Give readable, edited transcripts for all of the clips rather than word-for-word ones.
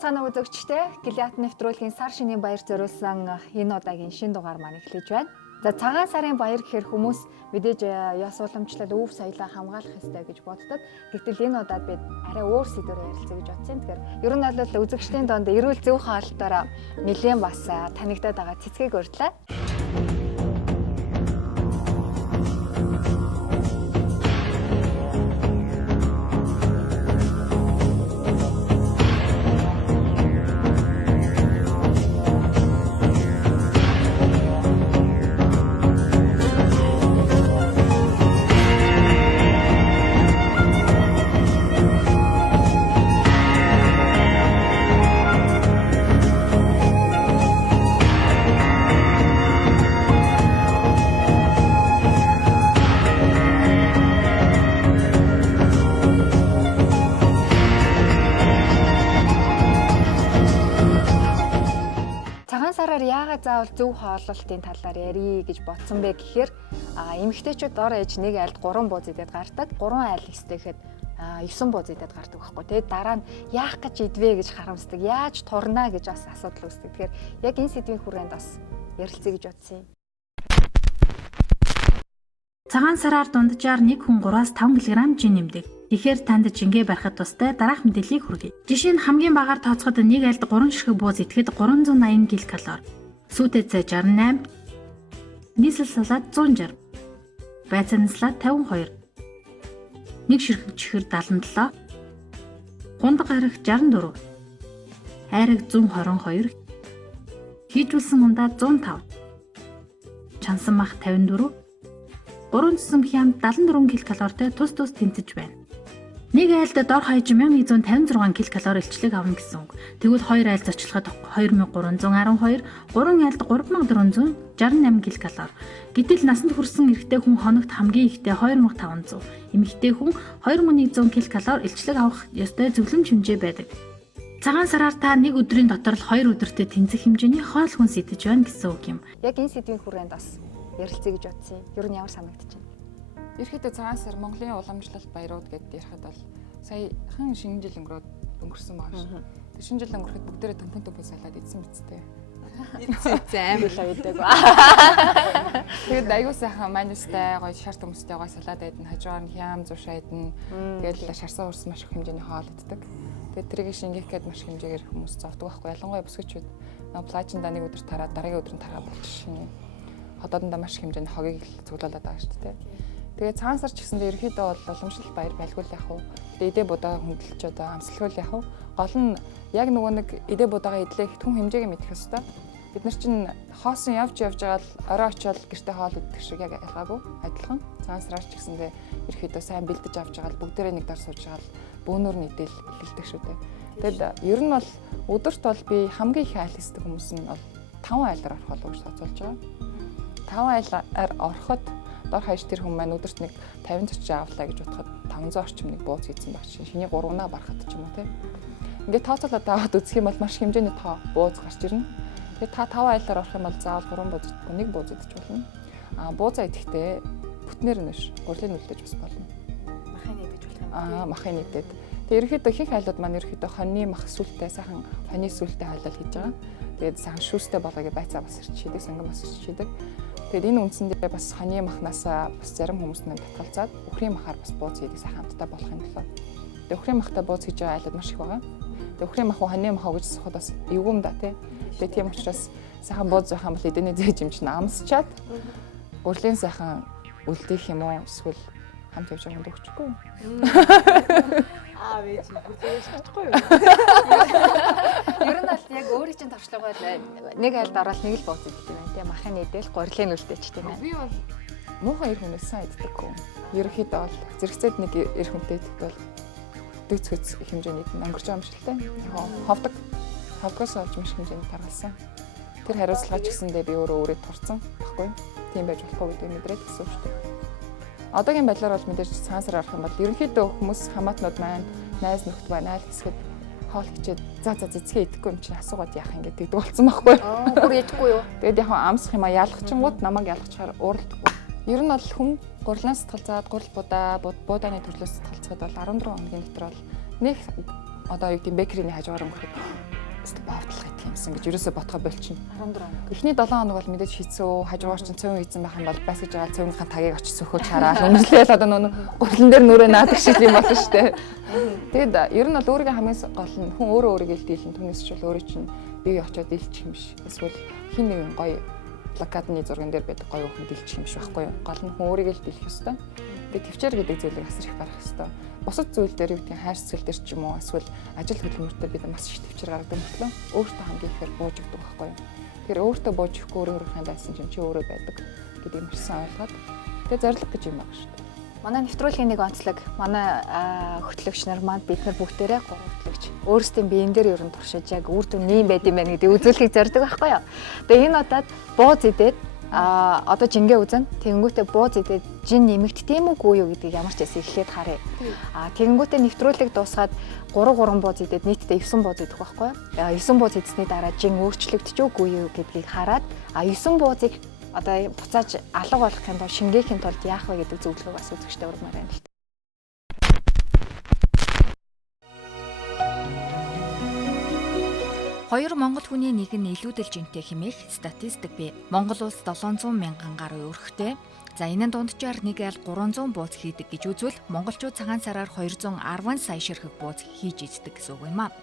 цаана үзэгчтэй Gilead нэвтрүүлгийн сар шинийн баяр зориулсан энэ удаагийн шинэ дугаар маань эхлэж байна. За цагаан сарын баяр гэхээр хүмүүс мэдээж ёс уламжлал өв соёлоо хамгаалах ёстой гэж боддог. Гэтэл энэ удаад бид арай өөр сэдвээр ярилцъя гэж бодсон. Тэгэхээр ер нь бол үзэгчдийн донд эрүүл зөв хаалтаараа нэлээд бас танигдаад байгаа цэцгийг урьдлаа. Яагаад заавал зөв хооллолтын талаар ярих гэж бодсон бэ гэхээр эмэгтэйчүүд дор ээж нэг айлд 3 бууз идээд гардаг. 3 айл эстэйхэд 9 бууз идээд гардаг байхгүй. Тэгээд дараа нь яах гэж идвэ гэж харамсдаг. Яаж турнаа гэж бас асуудал үүсдэг. Тэгэхээр яг энэ сэдвийн хүрээнд бас ярилцъя гэж бодсон юм. Цагаан сараар дунджаар нэг хүн 3-5 кг жин нэмдэг. Тэгэхээр танд жингээ барихад тустай дараах мэдээллийг хүргэе. Жишээ нь хамгийн багаар тооцоход нэг айлд 3 ширхэг бууз идэхэд 380 ккал. Сүйтэц 68, нийслэл салаад 160, байцааны салаад 52, нэг ширхэг чихэр 77, гундаг гарах 64, айраг 122, хийжүүлсэн ундаа 105, чансан мах 54, гурван цэцэн хямд 74 ккалтай тус тэнцэж байна. Нэг айлд дор хаяж 1156 ккал илчлэг авна гэсэн үг. Тэгвэл 2 айл зочлоход 2312, 3 айлд 3468 ккал. Гэтэл насанд хүрсэн эрэгтэй хүн хоногт хамгийн ихдээ 2500, эмэгтэй хүн 2100 ккал илчлэг авах ёстой зөвлөмж хэмжээ байдаг. Цагаан сараар та нэг өдрийн дотор л 2 өдөртөө тэнцэх хэмжээний хоол хүнс идэж байна гэсэн үг юм. Яг энэ сэдвийн хүрээнд бас ярилцъя гэж бодсон юм. Ер нь ямар санагдаж байна? Ерөнхийдөө цагаан сар Монголын уламжлалт баярууд гэдээ ярихад бол саяхан шинэ жил өнгөрсөн байгаа шүү. Тэр шинэ жил өнгөрөхөд бүгдээрээ төмпөн салаад идсэн мэдтэй. Идсэн амар л байдаг. Тэгээд аягүй сайхан манистай гоё шар төмөстэй гоё салаад байдна. Хажуугаар нь хям зуршаа идэнэ. Тэгээд шарсан урс маш их хэмжээний хоол иддэг. Тэгээд тэрийг шингээх гээд маш хэмжээгээр хүмүүс зовдөг байхгүй. Ялангуяа бүсгүйчүүд плажинда нэг өдөр тараад дараагийн өдөр нь тараа болчихно. Хотоодондоо маш хэмжээний хогийг цуглуулад байгаа шүү дээ. Тэгээ цагаан сар ч гэсэндээ ерөөхдөө бол уламжлалт баяр байлгүй л яах вэ? Тэгээ идэ будаа хөндлөж одоо амсалгүй яах вэ? Гол нь яг нөгөө нэг идэ будаагаа идлэх түн хэмжээг мэдэх ёстой. Бид нар чинь хоосон явж байгаа л орой очиод гэртээ хоол идэх шиг яг ялгаагүй адилхан. Цагаан сараар ч гэсэндээ ерөөхдөө сайн бэлдэж авч байгаа л бүгдээрээ нэг дор сууж байгаа л бөөнөр нийтэл эхэлдэг шүү дээ. Тэгэд ер нь бол өдөрт бол би хамгийн их айл хийдэг хүмүүс нь бол 5 айлаар орох болов гэж тооцоолж байгаа. 5 айлаар ороход дор хаяж тэр хүн маань өдөрт нэг 50 40 авлаа гэж бодоход 500 орчим нэг бууз хийсэн баг чинь шиний 3-аа барахад ч юм уу тийм. Ингээд тооцоолоод аваад үзэх юм бол маш хэмжээний тоо бууз гарч ирнэ. Тэгээд та 5 айлаар орох юм бол заавал 3 бууз идэхгүй нэг бууз идэж болно. Буузаа идэхдээ бүтнээр нь биш гурилын үлдээж бас болно. Махын идэж болох юм. Махын идээд. Тэгээд ерөөхдөө ихэнх айлууд маань ерөөхдөө хоньны мах сүлтэй сайхан хоньны сүлтэй хайлал хийж байгаа. Тэгээд сайхан шүүстэй болгоё байцаа бас ирчийдэг, сонгон бас ирчийдэг. Тэгээд энэ үндсэндээ бас хоньны махнасаа бас зарим хүмүүс нь татгалзаад өхрийн махаар бас бууз хийдэг сайхан хамтдаа болохын тулд. Тэгээд өхрийн махтай бууз хийж байгаа айлууд маш их байгаа. Тэгээд өхрийн мах уу хоньны мах уу гэж асуухад бас эвгүй юм да тий. Тэгээд тийм учраас сайхан бууз байх юм бол эдэний зээж юм чинь амсчаад гурилын сайхан үлдээх юм уу эсвэл хамт явж байгаа юм өгчихгүй юу? Вэж бүлээс чадахгүй юу? Ер нь бол яг өөрийн чинь туршлагаар нэг айлд ороод нэг л бууз идэх юм байна тийм махын идэл гурилын үлдээч тийм байна. Би бол муухан ир хүнээс сайн иддэг хүн. Ерөнхийдөө бол зэрэгцээд нэг ир хүнтэй идэх бол дэг цөц хэмжээний өнгөрч байгаа юм шиг л тийм. Ховдгоос олж маш хэмжээний таргалсан. Тэр хариуцлага ч гэсэндээ би өөрөө турцсан баггүй. Тийм байж болохгүй гэдэг мэдрээд гэсэн үг шүү дээ. Одоогийн байдлаар бол мэдээж цагаан сар арах юм бол ерөнхийдөө хүмүүс хамаатнууд маань найз нөхд байна айл хэсгэд хоол хичээд за зэцгээ идэхгүй юм чинь асуугаад яах юм гэдэг болсон байхгүй. Бүр идэхгүй юу? Тэгээд яг амсах юм а ялгчингууд намайг ялгчаар ууралдаггүй. Ер нь бол хүн гурлан сэтгэл заад гурал буудааны төрлөөс сэтгэлцэхэд бол 14 хоногийн дотор бол нэг одоо юу гэдэг бэкерийн хажуугаар өнгөрөхөд өстө бавтлах гэх юмсан гэж ерөөсө ботхоо болчихно. 14 хоног. Эхний 7 хоног бол мэдээж хэцүү, хажуугаар чинь цөөн хийсэн байх юм бол бас гэж байгаа цөөнийхээ тагийг очиж сөхөж хараад үнэрлээл одоо нөө гурлан дээр нүрээ наадаг шиг юм болно шүү дээ. Тэгэд ер нь бол өөрийнхөө хамгийн гол нь хүн өөрөө өөрийгөө дийлэн түүнээс ч өөрөө чинь бие очиод дийлчих юм биш. Эсвэл хин нэгэн гоё плакатны зурган дээр байдаг гоё хүн дийлчих юм биш байхгүй юу? Гол нь хүн өөрийгөө л дийлэх ёстой. Тэгээд төвчээр гэдэг зүйлийг асар их гаргах ёстой. Бусад зүйл дээр юу гэдэг хайр сэтгэл дээр ч юм уу эсвэл ажил хөдөлмөртөө бид маш их төвчээр гаргадаг мөртлөө өөртөө хамгийн ихээр бууж өгдөг байхгүй юу? Тэгэхээр өөртөө бууж өгөхгүй өөрийнхөө байсан юм чи өөрөө байдаг гэдгийг маш сайн ойлгоод тэгээд зориг гэж юм байна шүү дээ. Манай нэвтрүүлгийн нэг онцлог манай хөтлөгч нар манд бид нар бүгдээрээ 3 хөтлөгч өөрсдийн биен дээр ер нь туршиж яг үр дүн нэм байд юм байна гэдэг үзүүлэхийг зорддог байхгүй юу. Тэгээ энэ удаад бууз идээд одоо жингээ үзэн тэгэнгүүтээ бууз идээд жин нэмэгддэм үгүй юу гэдгийг ямар ч байсан эхлээд харъя. Тэгэнгүүтээ нэвтрүүлгийг дуусгаад 3 бууз идээд нийтдээ 9 бууз идэх байхгүй юу. 9 бууз идсний дараа жин өөрчлөгдөж үгүй юу гэдгийг хараад 9 буузыг одоо буцааж алга болгохын тулд шингээхийн тулд яах вэ гэдэг зөвлөгөөг бас үзэгчтэй урмаар байна л та. Хоёр монгол хүний нэг нь илүүдэл жинтэй хэмээх статистик бий. Монгол улс 700 мянган гаруй өрхтэй. За энэ нь дунджаар нэг айл 300 бууз хийдэг гэж үзвэл монголчууд цагаан сараар 210 сая ширхэг бууз хийж иддэг гэсэн үг юм а.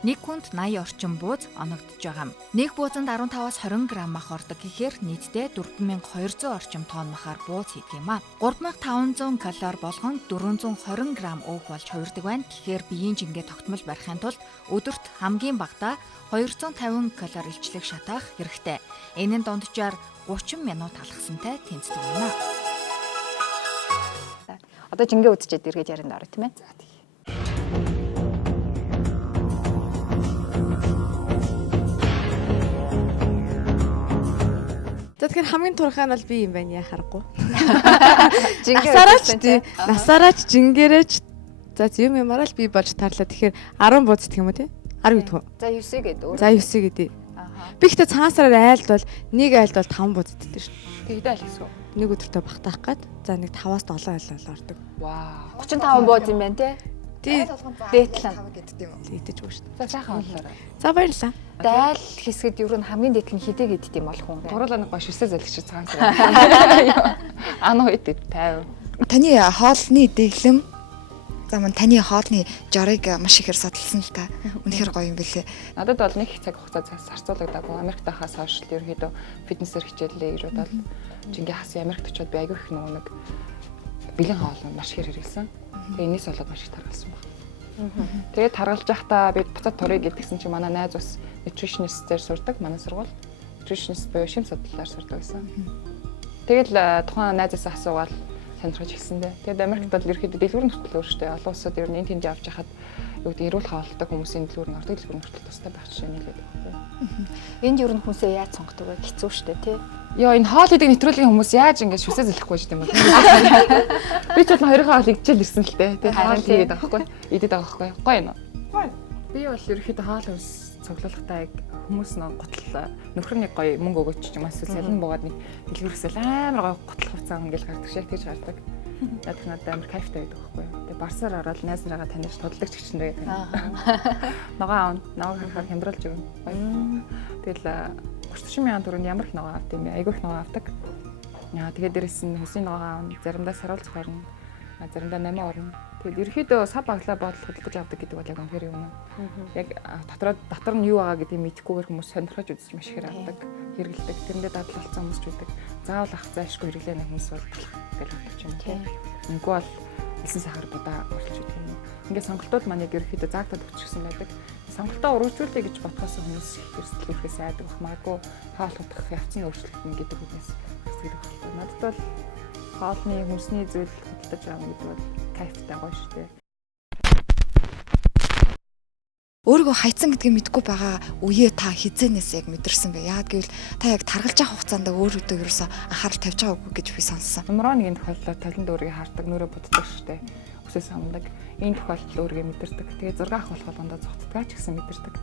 Нэг хүнд 80 орчим бууз оногдож байгаа юм. Нэг буузанд 15-аас 20 г мах ордог гэхээр нийтдээ 4200 орчим тонн махаар бууз хийдэг юм а. 3500 калори болгон 420 г өөх болж хувирдаг байна. Тэгэхээр биеийн жингээ тогтмол барихын тулд өдөрт хамгийн багадаа 250 калори илчлэг шатаах хэрэгтэй. Энэ нь дунджаар 30 минут алхасантай тэнцдэг байна. Одоо жингээ үзчихэд эргэж ярианд орё тийм ээ. За тийм. За тэгэхээр хамгийн турхай нь бол би юм байна яа харахгүй. Жингээ Насаараач жингээрээч за юм ямаараа л би болж тарлаа. Тэгэхээр 10 бууз гэх юм уу те? 10 гэдэг үү? За 9 гэдэг өөр. За 9 гэдэг. Би ихтэй цаанасараар айлд бол нэг айлд бол 5 бууз иддэг шүү. Тэгдэл гэсэн үү? Нэг өдөртөө багтаах гээд за нэг 5-аас 7 айл бол ордог. Вау. 35 бууз юм байна те. Тий. Дээдлэн. Идэж өгч шүү. За сайхан болоорой. За баярлалаа. Дайл хэсгэд ер нь хамгийн дээдл нь хидэг идэх юм бол хүн. Туруулаа нэг гош өсөө залгич цагаан сар. Ано идэ 50. Таны хоолны дэглэм заман таны хоолны жорыг маш ихээр судалсан л та. Үнэхээр гоё юм бэлээ. Надад бол нэг цаг хугацаа зарцуулагдаагүй. Америкт байхаас хойш л ерөөдөө фитнесээр хичээлээ гэж бодоод жингээ хас Америкт очиод би айгүй их нэг бэлэн хоол маш их хэрэгэлсэн. Тэгээ энэс болоод маш их таргалсан баг. Тэгээд таргалж байхдаа би буцаад турыг гэдгсэн чинь манай найз бас nutritionist-ээр сурдаг. Манай сургууль nutritionist буюу шим судлалаар сурдаг байсан. Тэгэл тухайн найзаасаа асуугаад сонирхож эхэлсэн дээ. Тэгээд Америкт бол ерөөхдөө дэлгүүрийн хүртэл өөртөө олон улсад ер нь энэ тэнд явж хахад юу гэдэг эрүүл хаалттай хүмүүсийн дэлгүүр нь ордог дэлгүүрийн хүртэл тустай байх жишээ нийлээд байна. Энд ер нь хүнсээ яаж сонгодог вэ? Хэцүү шүү дээ тий. Йоо энэ хоол идэг нэвтрүүлгийн хүмүүс яаж ингэж шүсээ зэлэхгүй ч юм бол. Би ч бол хоёрын хоол игжэл ирсэн л дээ. Тэгээд хоол хийгээд байгаа байхгүй. Идэд байгаа байхгүй. Гоё юм уу? Гоё. Би бол ерөөхдөө хоол ус цуглуулгахдаа яг хүмүүс нэг гутал нөхөр нэг гоё мөнгө өгөөч ч юм эсвэл салин буугаад нэг дэлгүүрсэл амар гоё гутал хувцас ингээл гардаг шиг тэгж гардаг. Яг надад амар кайфтай байдаг байхгүй. Тэгээд барсаар ороод найз нараа таних тодлагч гэж нэ гэдэг. Ногоо аав, ногоо харахаар хямдралж өгнө. Гоё. Тэгэл 30,000 төгрөнд ямар их ногоо авт юм бэ? Айгүй их ногоо авдаг. Яа тэгээд дээрэс нь хөсний ногоо аав, заримдаа саруулцах орно. Заримдаа 8 орно. Тэгээд ерөөхдөө сав баглаа бодол хөдөлгөж авдаг гэдэг бол яг үнэхээр юм. Яг дотор нь юу байгаа гэдгийг мэдэхгүйгээр хүмүүс сонирхож үзэж маш ихээр авдаг, хэрэгэлдэг. Тэрэндээ дадал болсон хүмүүс ч үүдэг. Заавал ах зайшгүй хэрэглээ нэг хүмүүс бол гэж бодож байна. Үгүй бол элсэн сахар будаа орчиж өгдөг юм. Ингээд сонголтууд маань яг ерөөхдөө заагдаад өгчихсэн байдаг. Сонголтоо өргөжүүлэе гэж бодхоос хүмүүс их эрсдэл өрхөөс айдаг бах магадгүй хоол удах явцын өөрчлөлт гэдэг үгнээс хэсгэрэг болтой. Надад бол хоолны хүнсний зүйл хөдөлж байгаа гэдэг бол кайфтай гоё шүү дээ. Өөрийгөө хайцсан гэдгийг мэдгүй байгаа үеэ та хизээнээс яг мэдэрсэн бэ? Яагаад гэвэл та яг таргалж байгаа хугацаанд өөрөөдөө ерөөсө анхаарал тавьж байгаа үгүй гэж би сонссон. Номроо нэгэн тохиолдолд талент өөрийгөө хардаг, нөрөө буддаг шүү дээ. Өсөөс хамдаг. Энэ тохиолдолд өөрийгөө мэдэрдэг. Тэгээ 6 ах болох болгондоо зогтдгаа ч гэсэн мэдэрдэг.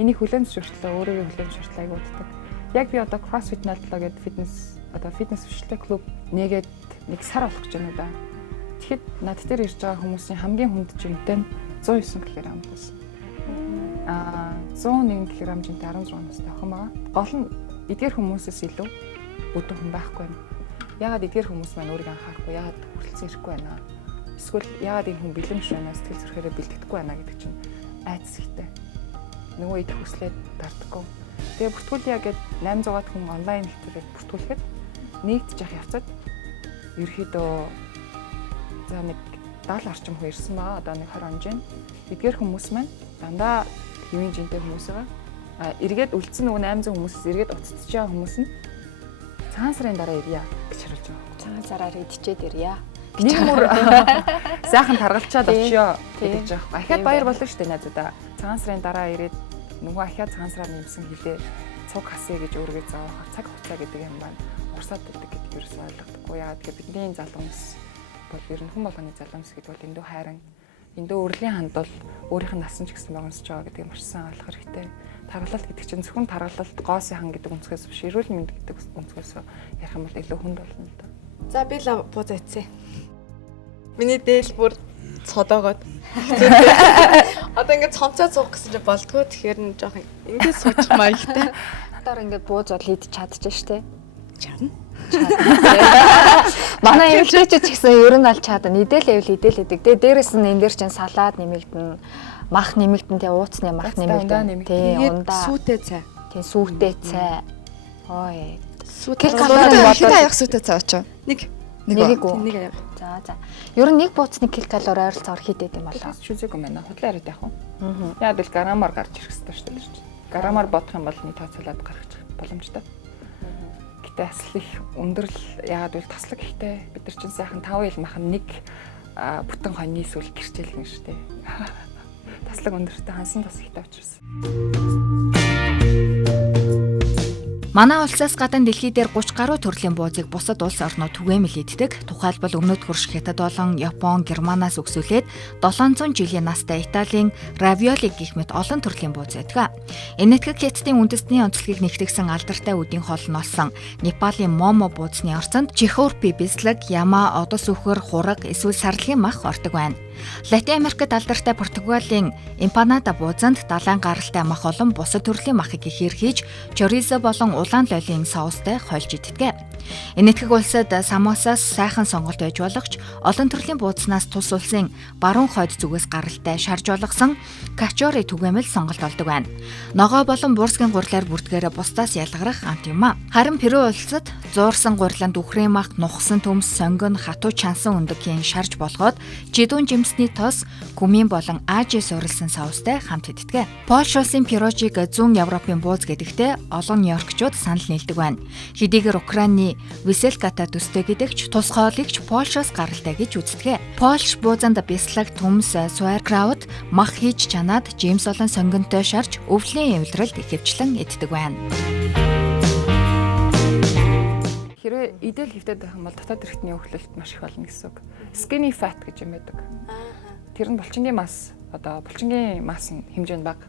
Энийг хүлээн зөвшөөрчлөө, өөрийгөө хүлээн зөвшөөрчлөө айгуу уддаг. Яг би одоо CrossFit National гэдэг фитнес хвшилтэй клуб нэгээд 1 сар болох гэж байна да. Тэгэхэд над дээр ирж байгаа хүмүүсийн хамгийн хүнд жинтэй нь 109 кг байсан. 101 кг хэмжээтэй 16 настай охин байгаа. Гол нь эдгээр хүмүүсээс илүү бүдүүн хүн байхгүй байна. Ягаад эдгээр хүмүүс маань өөрийгөө анхаарахгүй, ягаад хүрэлцэн ирэхгүй байна. Эсвэл ягаад энэ хүн бэлэн биш байна, сэтгэл зүрхээрээ бэлтгэдэггүй байна гэдэг чинь айц ихтэй. Нөгөө идэх хүслээд дардаггүй. Тэгээ бүртгүүлье гэд 800-аад хүн онлайн хэлбэрээр бүртгүүлэхэд нэгдэж явах явцад ерөөхдөө за нэг 70 орчим хүн ирсэн байгаа. Одоо нэг 20 онжин. Эдгээр хүмүүс маань дандаа хэвийн жинтэй хүмүүс байгаа. Эргээд үлдсэн нөгөө 800 хүмүүсээс эргээд уцтж байгаа хүмүүс нь цагаан сарын дараа ирья гэж харуулж байгаа. Цагаан сараар идчихэд ирья. Нэг мөр сайхан таргалчаад очиё гэж байгаа. Ахаад баяр болно шүү дээ найзуудаа. Цагаан сарын дараа ирээд нөгөө ахаад цагаан сараар нэмсэн хилээ цуг хасъя гэж өөргөө заавахаар цаг хугацаа гэдэг юм байна. Урсаад байдаг гэдэг юу ч ойлгохгүй. Яагаад гэвэл бидний залуумс бол ер нь хүн болгоны залуумс гэдэг бол эндүү хайран, эндүү урлагийн хандвал өөрийнх нь насан ч гэсэн богиносч байгаа гэдгийг маш сайн ойлгох хэрэгтэй. Таргалалт гэдэг чинь зөвхөн таргалалт гоосын хан гэдэг өнцгөөс биш, эрүүл мэнд гэдэг өнцгөөс ярих юм бол илүү хүнд болно л доо. За би л бууз айцээ. Миний дээл бүр цодоогоод. Одоо ингээд цомцоо цуух гэсэн чинь болдгоо. Тэгэхээр нь жоохон ингээд суучих маягтай. Надаар ингээд бууз бол идэж чадчих штэ. Чадна. Манай эвлэгч ч гэсэн ер нь аль чадна. Идэл идэг. Тэгээ дээрэс нь энэ дээр чинь салаад нэмэгдэн, мах нэмэгдэн, тэгээ ууцны мах нэмэгдэн. Тэгээ ундаа. Сүйтэй цай. Тэгээ сүйтэй цай. Ой. Кэл калори хитэ аях сүтэ цаа очоо. Нэг Нэг аяа. За. Ер нь нэг бууцны кил калори ойролцоогоор хэд идэм болоо? Шүзээгүй байна. Худлаа яриад явах уу? Яг л граммаар гарч ирэх хэрэгтэй шүү дээ. Граммаар бодох юм бол нэг тооцоолоод гаргах боломжтой. Гэтэ асал их өндөрлөл яагаад гэвэл таслаг ихтэй. Бид нар чинь сайхан 5 ил махан нэг бүтэн хоньны эсвэл гэрчээл гин шүү дээ. Таслаг өндөртэй хансан тас ихтэй учраас. Манай улсаас гадна дэлхий дээр 30 гаруй төрлийн буузыг бусад улс орнууд түгээмэл иддэг. Тухайлбал өмнөд хөрш Хятад болон Япон, Германаас өгсүүлээд 700 жилийн настай Италийн равиоли гэх мэт олон төрлийн бууз байдаг. Энэтхэг Хятадын үндэсний онцлогийг нэгтгэсэн алдартай үдийн хоол нь болсон Непалийн момо буузны орцонд чихүрпи, бислэг, яма, одос үхэр, хураг, эсвэл сарлагын мах ордог байна. Латин Америкт алдартай Португалийн эмпанада буузанд далайн гаралтай мах олон бусад төрлийн махыг ихээр хийж чоризо болон улаан лолын соустай хойлж иддэг. Энэтхэг улсад самосаас сайхан сонголт байж болохч олон төрлийн буузнаас тус улсын баруун хойд зүгээс гаралтай шарж болгосон качори түгээмэл сонголт олдог байна. Ногоо болон буурсгийн гурлаар бүрдгээрээ бусдаас ялгарах амт юм а. Харин Перу улсад зуурсан гурланд үхрийн мах, нухсан төмс, сонгон, хатуу чансан өндөгхийн шарж болгоод жидүүн жимсний тос, күмийн болон Азийн суурилсан соустай хамт иддэг. Польш улсын пирожиг зүүн Европын бууз гэдэгтээ олон нью-йоркчууд санал нийлдэг байна. Хэдийгээр Украины веселката төстэй гэдэгч тус хоолыгч Польшоос гаралтай гэж үздэг. Польш буузанд бислэг, төмс, суайркраут, мах хийж чанаад Джеймс болон сонгонтой шарж өвлийн эвлэрэлд ихэвчлэн иддэг байна. Хэрвээ идэл хөвтөд байх юм бол дотоод эрхтний өхлөлт маш их болно гэсэн үг. Skinny fat гэж юм байдаг. Тэр нь булчингийн мас, одоо булчингийн мас нь хэмжээ нь бага.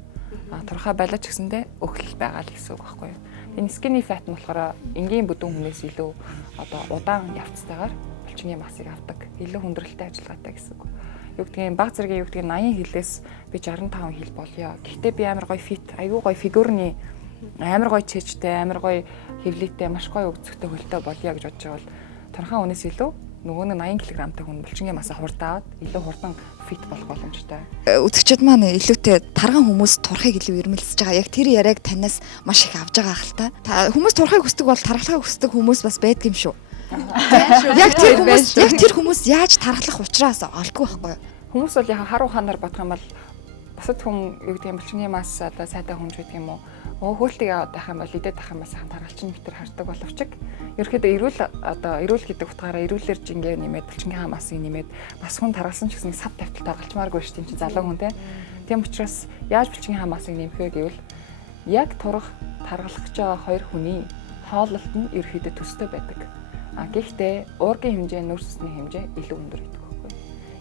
Турхаа байлаач гэсэндээ өхлөл байгаа л гэсэн үг байхгүй юу? Энэ skinny fat нь болохоор энгийн бүдүүн хүнээс илүү одоо удаан явцтайгаар булчингийн масыг авдаг. Илүү хүндрэлтэй ажиллагаатай гэсэн үг. Юу гэдгийг баг зэргийн юу гэдгийг 80 хилээс би 65 хил болёо. Гэхдээ би амар гоё фит, аюу гоё фигурны амар гоё чэжтэй, амар гоё хөвлөйтэй, маш гоё өгцөгтэй хөлтэй болёо гэж бодож байгаа бол турхаа хүнээс илүү нөгөө нэг 80 кг-тай хүн булчингийн масаа хурдаад илүү хурдан фит болох боломжтой. Үзэгчд маань илүүтэй тарган хүмүүс турхыг илүү ирмэлцэж байгаа. Яг тэр яриаг танаас маш их авж байгаа хэл та. Хүмүүс турхыг хүсдэг бол тархалгаа хүсдэг хүмүүс бас байдаг юм шүү. Яг тэр хүмүүс яаж тархлах учраас олдгүй байхгүй юу? Хүмүүс бол яг харуу ханаар бодох юм бол бусад хүн юу гэдэг юм булчингийн мас одоо сайтай хүн ч гэдэг юм уу. Хөөлтийг аваад байх юм бол идээд байх юм бас сайхан таргалчин метр хардаг боловч ерөөхдөө эрүүл гэдэг утгаараа эрүүлэр жингээ нэмээд булчингийн хамаасыг нэмээд бас хүн таргалсан ч гэсэн сад тавтал таргалчмааргүй шүү дээ. Залуу хүн тийм учраас яаж булчингийн хамаасыг нэмэх вэ гэвэл яг турах таргалах гэж байгаа хоёр хүний хооллолт нь ерөөхдөө төстэй байдаг. Гэхдээ уургийн хэмжээ, нүүрс усны хэмжээ илүү өндөр байдаг байхгүй.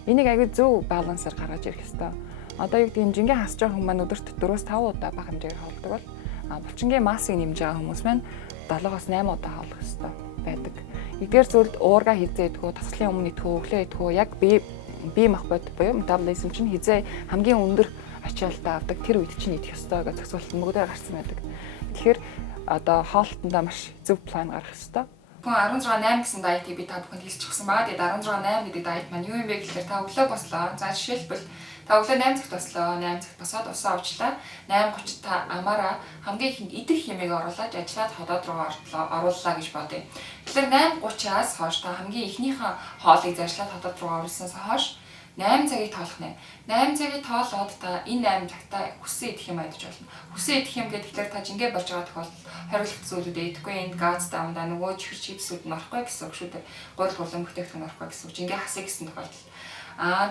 Энийг аягүй зөв балансаар гаргаж ирэх ёстой. Одоо юу гэдэг юм жингээ хасж байгаа хүмүүс маань өдөрт 4-5 удаа бага хэмжээгээр хоолдог бол булчингийн массыг нэмж байгаа хүмүүс маань 7-8 удаа хооллох ёстой байдаг. Эдгээр зүйлд уурга хизээ идэх үү, таслын өмнө идэх үү, өглөө идэх үү, яг бие мах бод буюу метаболизм чинь хизээ хамгийн өндөр ачаалтаа авдаг. Тэр үед чинь идэх ёстой гэж зохицуулт мөгөдөр гарсан байдаг. Тэгэхээр одоо хоолтондоо маш зөв план гаргах ёстой. Хүн 16-8 гэсэн дайетыг би та бүхэнд хэлж өгсөн байгаа. Тэгээд 16-8 гэдэг дайет маань юу юм бэ гэхээр та өглөө бослоо. За жишээлбэл та өглөө 8 цагт бослоо. 8 цагт босоод усаа уучлаа. 8:30 та амаараа хамгийн ихэнд идэх хэмээг оруулаад ажиллаад ходоод руу орууллаа гэж бодъё. Тэгэхээр 8:30-аас хойш та хамгийн ихнийхээ хоолыг заржлаад ходоод руу оруулснаас хойш 8 цагийг тоолох нэ. 8 цагийг тоолоод та энэ 8 цагтаа хүсээ идэх юм айдаж болно. Хүсээ идэх юм гэхээр та жингээ болж байгаа тохиолдолд хариулах зүйлүүд идэхгүй энэ газ даамдаа нөгөө чихэр чипсүүд нь орохгүй гэсэн үг шүү дээ. Гол бүтээгдэхүүн орохгүй гэсэн үг. Жингээ хасыг гэсэн тохиолдол.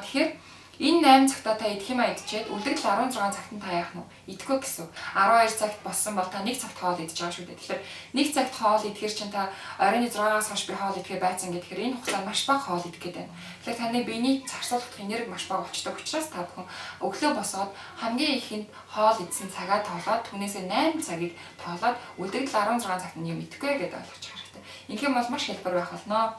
Тэгэхээр энэ 8 цагтаа та идэх юм идчихэд үлдэгдэл 16 цагт нь та яах нь идэхгүй гэсэн үг. 12 цагт болсон бол та 1 цагт хоол идэж байгаа шүү дээ. Тэгэхээр 1 цагт хоол идэхэр чинь та оройн 6-аас хойш би хоол идэхээ байцсан гэхээр энэ хугацаанд маш бага хоол идэх гээд байна. Тэгэхээр таны биений зарцуулах энерги маш бага болчтой учраас та бүхэн өглөө босоод хамгийн ихэнд хоол идсэн цагаа тоолоод түүнээсээ 8 цагийг тоолоод үлдэгдэл 16 цагт нь юм идэхгүй гэдээ ойлгож хэрэгтэй. Ингэх юм бол маш хялбар байх болно.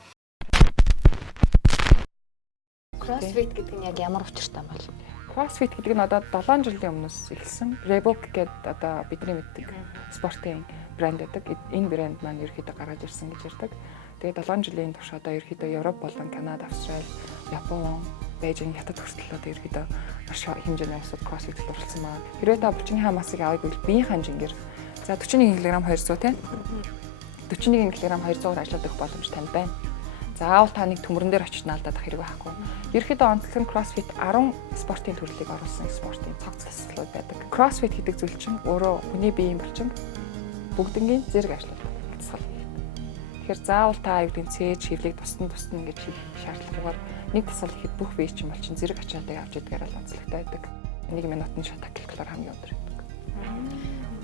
CrossFit гэдэг нь яг ямар учиртай юм бол? CrossFit гэдэг нь одоо 7 жилийн өмнөөс эхэлсэн. Reebok гэдэг одоо бидний мэддэг спортын брэнд байдаг. Энэ брэнд маань ерөөхдөө гаргаж ирсэн гэж ярьдаг. Тэгээд 7 жилийн турш одоо ерөөхдөө Европ болон Канада, Австрали, Япон, Бээжин, Хятад хүртэл одоо ерөөхдөө маш хэмжээний усуд CrossFit оролцсон байна. Хэрвээ та булчингийн хамаасыг авъя гэвэл биеийн ханжингээр за 41 кг 200 тийм 41 кг 200-аар ажиллаад өгөх боломж танд байна. Заавал та нэг төмөрөн дээр очиж наалдах хэрэг байхгүй. Ерөнхийдөө онцлог нь CrossFit 10 спортын төрлийг оруулсан спортын цог цэцлүүд байдаг. CrossFit гэдэг зүйл чинь өөрөө хүний биеийн булчин бүгднгийн зэрэг ажилладаг гэсэн. Тэгэхээр заавал та аюулын цээж хөвлийг тусдан гэж хийх шаардлагагаар нэг тасал ихэд бүх бие чинь булчин зэрэг ачаалтыг авч идэгээр л онцлогтой байдаг. 1 минутын шат калори хамгийн өндөр байдаг.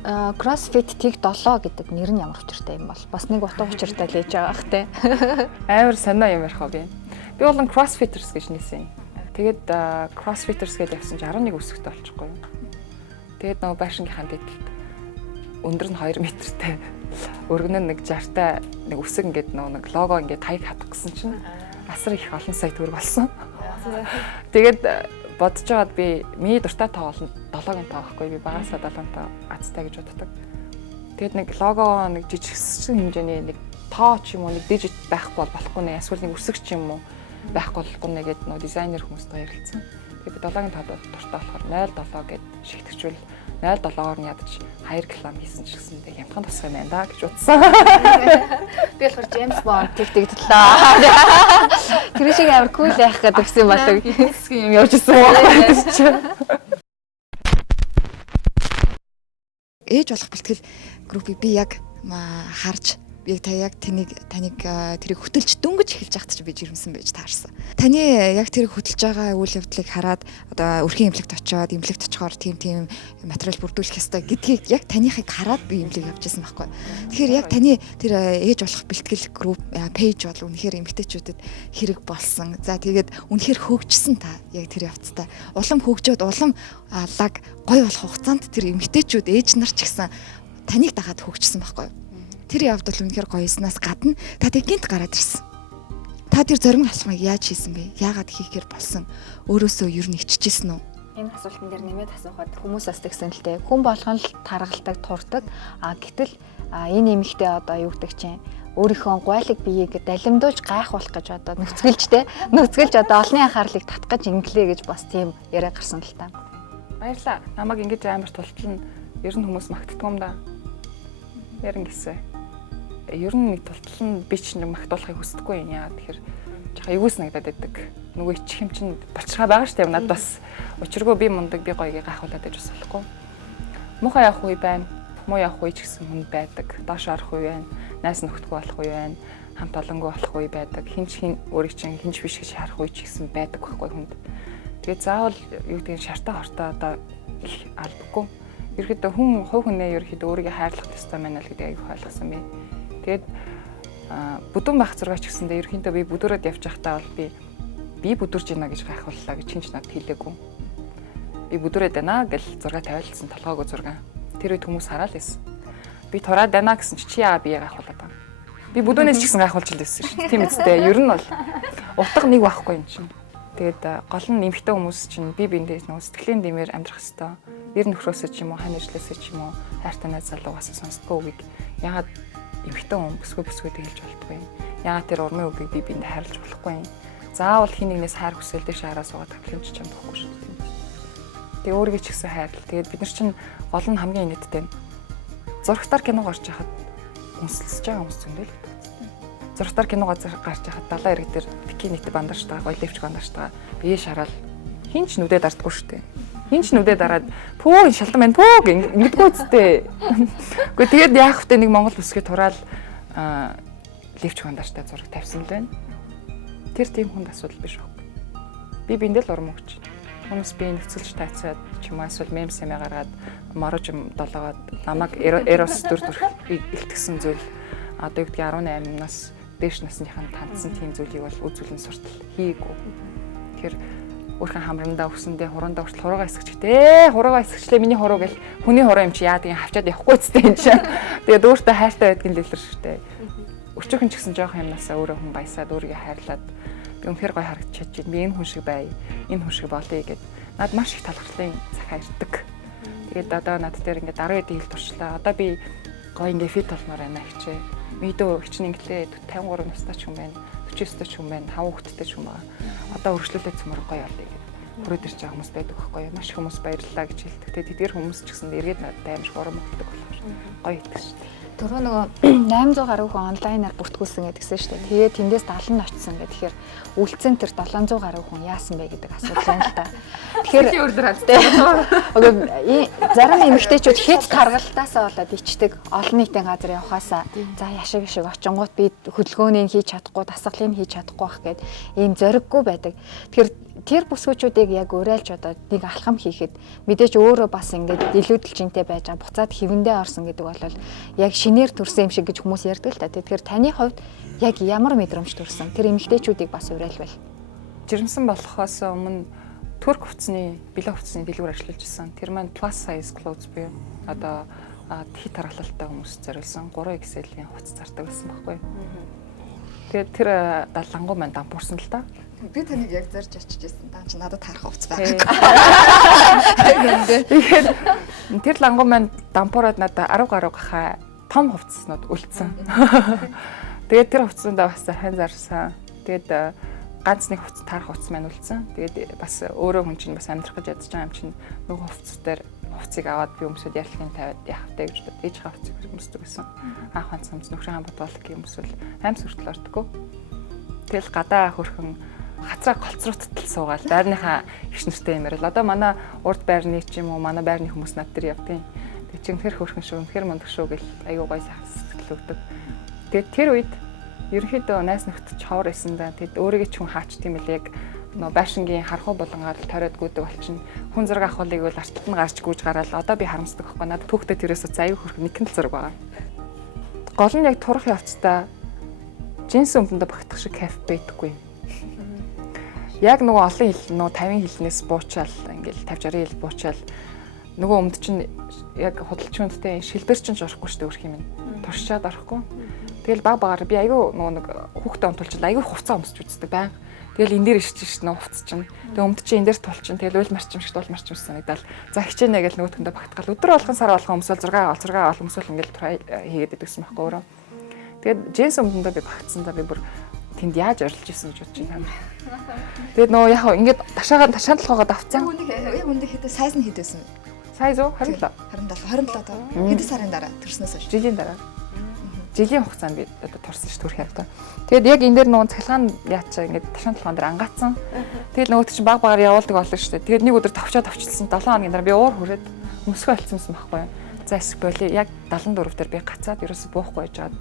CrossFit Тэг 7 гэдэг нэр нь ямар учиртай юм бол? Бас нэг утга учиртай л ээж байгаа бах те. Амар сонио юм ярих би. Би болон CrossFitters гэж нээсэн. Тэгээд CrossFitters гэж явсан чинь 11 өсөлттэй болчихгүй юу. Тэгээд нөгөө байшингийнхаа дэдэлд өндөр нь 2 метртэй өргөн нь нэг 60-тай нэг өсөг ингээд нэг лого ингээд таяг хатах гэсэн чинь асар их олон сая төгрөг болсон. Тэгээд бодож байгаад би миний дуртай тоглоом 7-гийн тоо байхгүй би багасаа 7 тоо азтай гэж боддог. Тэгээд нэг лого нэг жижигсэн хэмжээний нэг тоо ч юм уу нэг дижит байхгүй болохгүй нэ эсвэл нэг үсэг ч юм уу байхгүй болохгүй нэ гэдэг нөө дизайнер хүмүүстэй ярилцсан. Тэгээд би 7-гийн тоо дуртай болохоор 07 гэд шигтгэжүүл 07-оор нь ядаж 2 км хийсэн ч гэсэндээ ямхан тусах юм байна да гэж утсан. Би болохоор James Bond тэгтгэлээ. Тэр шиг амар кул байх гэдэг гэсэн болов. Хэсэг юм явж ирсэн. Ээж болох бэлтгэл группийг би яг харж яг таныг тэрийг хөтөлж дөнгөж эхэлж байхад чи би жирэмсэн байж таарсан. Таны яг тэрийг хөтөлж байгаа үйл явдлыг хараад одоо өрхийн имлэгт очиод имлэгт очихоор тийм материал бүрдүүлэх ёстой гэдгийг яг таныхыг хараад би имлэг явж байсан байхгүй. Тэгэхээр яг таны тэр ээж болох бэлтгэл групп пэйж бол үнэхээр эмэгтэйчүүдэд хэрэг болсон. За тэгээд үнэхээр хөгжсөн та яг тэр явцтай. Улам хөгжөөд улам лаг гой болох хугацаанд тэр эмэгтэйчүүд ээж нар ч гэсэн таныг дагаад хөгжсөн байхгүй. Тэр явдал үнэхээр гоёснаас гадна та тэг гинт гараад ирсэн. Та тэр зориг асуумыг яаж хийсэн бэ? Яагаад хийхээр болсон? Өөрөөсөө юу нэгччихсэн үү? Энэ асуултан дээр нэмээд асуухад хүмүүс бас тэгсэн л дээ. Хүн болгон л таргалдаг, турдаг. Гэтэл энэ эмэгтэй одоо юу гэдэг чинь өөрийнхөө гуйлаг биеийг далимдуулж гайхуулах гэж одоо нөхцөлж одоо олонний анхаарлыг татгаж инглээ гэж бас тийм яриа гарсан л та. Баярлаа. Намайг ингэж амар тултал нь ер нь хүмүүс магтдаг юм да. Ярин гисэн. Ер нь нэг тултал нь би ч нэг магтуулахыг хүсдэггүй юм яа. Тэгэхээр жоохон эвгүй санагдаад байдаг. Нөгөө ичих юм чинь болчихгаа байгаа шүү дээ. Надад бас учиргүй би мундаг би гоёгийг гайхуулаад байж бас болохгүй. Муухай явах үе байна. Муу явах үе ч гэсэн хүн байдаг. Доош орох үе байна. Найс нөхдгөө болох үе байна. Хамт олонгүй болох үе байдаг. Хин өөрийг чинь хинч биш гэж харах үе ч гэсэн байдаг байхгүй хүнд. Тэгээд заавал юу гэдэг нь шартаа хортоо одоо их алдаггүй. Ерөөдөө хүн хувь хүнээ ерөөдөө өөрийгөө хайрлах ёстой байна л гэдэг аяг ойлгосон би. Тэгээд бүдүүн байх зураг ч гэсэндээ ерөөдөө би бүдүүрээд явж байхдаа бол би бүдүүрж байна гэж гайхууллаа гэж хинч надад хэлээгүй. Би бүдүүрээд байна гэж зураг тавиулсан толгойгоо зураг. Тэр үед хүмүүс хараад байсан. Би тураад байна гэсэн чи яа бие гайхуулаад байна. Би бүдүүнээс ч гэсэн гайхуулж л байсан шүү. Тийм үстэй. Ер нь бол утга нэг байхгүй юм чинь. Тэгээд гол нь эмэгтэй хүмүүс чинь бие биендээ нөгөө сэтгэлийн дэмээр амьдрах хэвээр. Ер нөхрөөсөө ч юм уу, хань иржлээсээ ч юм уу, хайртай найз залуугаас сонсдгоо үгийг ягаад эмэгтэй хүн бүсгүй хэлж болтгүй юм. Ягаад тэр урмын үгийг бие биендээ хайрлаж болохгүй юм. Заавал хин нэгнээс хайр хүсэл дэше хараа суугаад тавлимч юм бохгүй шүү. Тэгээ өөрийгөө ч гэсэн хайрлал. Тэгээд бид нар чинь гол нь хамгийн нийттэй. Зурагтаар кино гарч яхад үнсэлж байгаа хүмүүс зөндөл. Зурагтаар кино гарч яхад далайн ирэг дээр бикинит бандарч байгаа, гоё левч бандарч байгаа. Бие шараад хин ч нүдэ дардггүй шүү дээ. Хин ч нүдэ дараад пүү шалдан байна пүү ингэдэггүй үстэй. Гэхдээ тэгээд яах вэ нэг Монгол бүсгээ тураал левч бандарчтай зураг тавьсан л байна. Тэр тийм хүнд асуудал биш баг. Би биндэл урам өгч. Хүмүүс би нөхцөлж тайцаад ч юм уу эсвэл мемс юм гаргаад морож юм долоогоод намайг эрос дүр илтгэсэн зүйл одоо юу гэдгийг 18-наас дээш насныхаа тандсан тийм зүйлийг бол үзүүлэн суртал хийгүү. Тэгэхээр өөрхөн хамрандаа өсөндөө хурандаа хүртэл хуруугаа эсгчтэй. Хуруугаа эсгчлээ миний хуруу гэл хүний хуруу юм чи яадаг юм хавчаад явахгүй зүтэй юм чи. Тэгээд өөртөө хайртай байдгийн дэлгэр швтэй. Өчөөхөн ч гэсэн жоох юмнасаа өөрөө хүн баясаад өөрийгөө хайрлаад би үнэхээр гоё харагдчихэж байна. Би энэ хүн шиг бай. Энэ хүн шиг болъё гэд. Над маш их талхарлын цахаа ирдэг. Тэгээд одоо над дээр ингээд 10 эдийн хил турчлаа. Одоо би гоё ингээд фит болмоор байна хичээ. Видео хичнээн инглээ 53 настай ч юм байна. 49 настай ч юм байна. 5 хүүхэдтэй ч юм байна. Одоо өргөжлүүлээд цөмөр гоё болъё гэд. Хүрээд ирж байгаа хүмүүс байдаг байхгүй юу? Маш их хүмүүс баярлалаа гэж хэлдэг. Тэгээд тэдгээр хүмүүс ч гэсэн эргээд надад амар урам өгдөг болохоор гоё итгэж шүү дээ. Түрүү нөгөө 800 гаруй хүн онлайнаар бүртгүүлсэн гэдгсэн шүү дээ. Тэгээд тэндээс 70 нь очсон гэх. Тэгэхээр үлдсэн тэр 700 гаруй хүн яасан бэ гэдэг асуудал байна л та. Тэгэхээр зарим эмэгтэйчүүд хэд таргалтаасаа болоод ичдэг олон нийтийн газар явхаасаа за яшиг очингууд би хөдөлгөөнийг хийж чадахгүй, дасгалыг хийж чадахгүй байх гээд ийм зориггүй байдаг. Тэгэхээр тэр бүсгүүчүүдийг яг уриалж одоо нэг алхам хийхэд мэдээж өөрөө бас ингээд илүү дэлжинтэй байж байгаа буцаад хивэндээ орсон гэдэг бол яг шинээр төрсэн юм шиг гэж хүмүүс ярьдаг л та. Тэгэхээр таны хувьд яг ямар мэдрэмж төрсэн? Тэр эмэгтэйчүүдийг бас уриалвал. Жирэмсэн болохоос өмнө Турк хувцсны, бэлэн хувцсны дэлгүүр ажиллаж ирсэн. Тэр маань plus size clothes буюу одоо хит тархалтай хүмүүс зориулсан 3XL-ийн хувцас зардаг байсан байхгүй юу? Тэгээд тэр далангуу маань дампуурсан л та. Би таныг яг зорж очиж ирсэн. Та чи надад тарах хувцас байгаа. Тэгэхээр тэр лангуу маань дампуураад надад 10 гаруй гахаа том хувцаснууд үлдсэн. Тэгээд тэр хувцсандаа бас хань зарсан. Тэгээд ганц нэг хувцас тарах хувцас маань үлдсэн. Тэгээд бас өөрөө хүн чинь бас амьдрах гэж ядаж байгаа юм чинь нөгөө хувцас дээр хувцсыг аваад би өмсөд ярилцлагын тавиад яах вэ гэж бодоод ээж хаа хувцсыг өмсдөг гэсэн. Анх ханц нөхрийн бодвол гэх юм эсвэл аим сүртэл ордгоо. Тэгэл гадаа хөрхөн хацраа голцрууттал суугаад байрныхаа их нэртэй юм ярил. Одоо манай урд байрны ч юм уу манай байрны хүмүүс над дээр явдیں۔ Тэг чи үнэхэр хөрхөн шүү, үнэхэр мундаг шүү гэл айгуу гой сэтгэл өгдөг. Тэгээд тэр үед ерөнхийдөө найз нөхдөд човор исэн да. Тэгэд өөрийгөө ч хүн хаач тийм л яг нөө байшингийн хархуу болонгаар ториод гүйдэг болчин. Хүн зураг авахыг бол артталт нь гарч гүйж гараал. Одоо би харамсдаг байхгүй. Надад түүхтэй тэрээс аюу хөрхөн нэгэн л зураг байгаа. Гол нь яг турах явцдаа джинс өмдөндө багтах шиг кайф байдаггүй. Яг нөгөө олон хил нөгөө 50 хилнээс буучаал ингээл 50 60 хил буучаал нөгөө өмд чинь яг худалчуунтай шилбэр чинь орохгүй шүү дээ өрх юм. Туршаад орохгүй. Тэгэл баг багаар би айгүй нөгөө нэг хүүхдээ онтулчил айгүй хувцас өмсч үздэг байнга. Тэгэл энэ дээр ишиж шин хувцас чинь. Тэг өмд чинь энэ дээр тулчин тэгэл уйл марчим шиг санагдал. За хичээнэ гэж нөгөөтөндөө багтгаал өдөр болгон сар болгон өмсөөл 6 өмсөөл ингээл хийгээд идэгсэн байхгүй өөрөө. Тэгээд джинс өмдөндөө би багтсан да би бүр тэнд яаж орилж исэн гэж бодож байна. Тэгээд нөө яг ингээд ташаалгаагаад авцсан. Яг үндэ хэдэ сайз нь хэдээсэн. Сайз уу? 27. 27 тоо. Хэдэн сарын дараа төрснөөс хойш. Жилийн дараа. Жилийн хугацаанд би одоо турсан ш төрх хэрэгтэй. Тэгээд яг энэ дээр нөгөө цахилгаан яачаа ингээд ташаан толгоон дээр ангаацсан. Тэгээд нөгөөт чинь баг багаар явуулдаг болно шүү дээ. Тэгээд нэг өдөр товчилсан 7 хоногийн дараа би уур хүрээд өмсгөө олцсон байхгүй юу. За эсэх боли яг 74 дээр би гацаад ерөөсө буухгүй байжгаад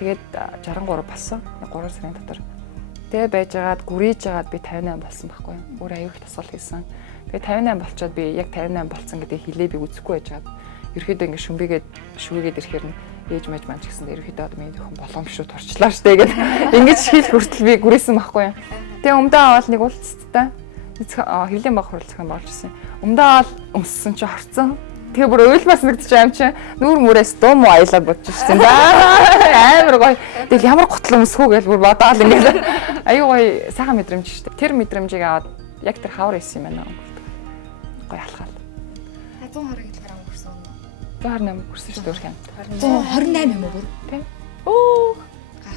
тэгээд 63 болсон. 3 сарын дотор. Тэгээ байж байгаад гүрийж байгаад би 58 болсон байхгүй юу. Өөр аюул их тасгал хийсэн. Тэгээ 58 болчоод би яг 58 болсон гэдэг хэлээ би үзэхгүй байжгаад ерөөдөө ингэ шүгэгээд ирэхээр нь ээж мэж маань ч гэсэн ерөөдөө одоо миний хүн болом шүү турчлаа штэ гэдэг. Ингэж хэл хүртэл би гүрээсэн байхгүй юу. Тэгээ өмдөө аваад нэг уулзтаа хэвлэн баг хурлцхан болж ирсэн. Өмдөө аваад өмссөн чи хорцсон. Тэгээ бүр уйлмаас нэгдэж байгаа юм чи нүүр мүрээс дуу муу аялаад бодож ирсэн. Амар гоё. Тэгэл ямар готлон өмсгөө гэж бүр бодоол ингээд аюу гоё сайхан мэдрэмж шүү дээ. Тэр мэдрэмжийг аваад яг тэр хавар исэн юм байна. Гоё алхаал. 120 кг хүрсэн үү? 128 хүрсэн шүү дээ өөрхөн. 128 юм уу бүр? Тийм. Оо,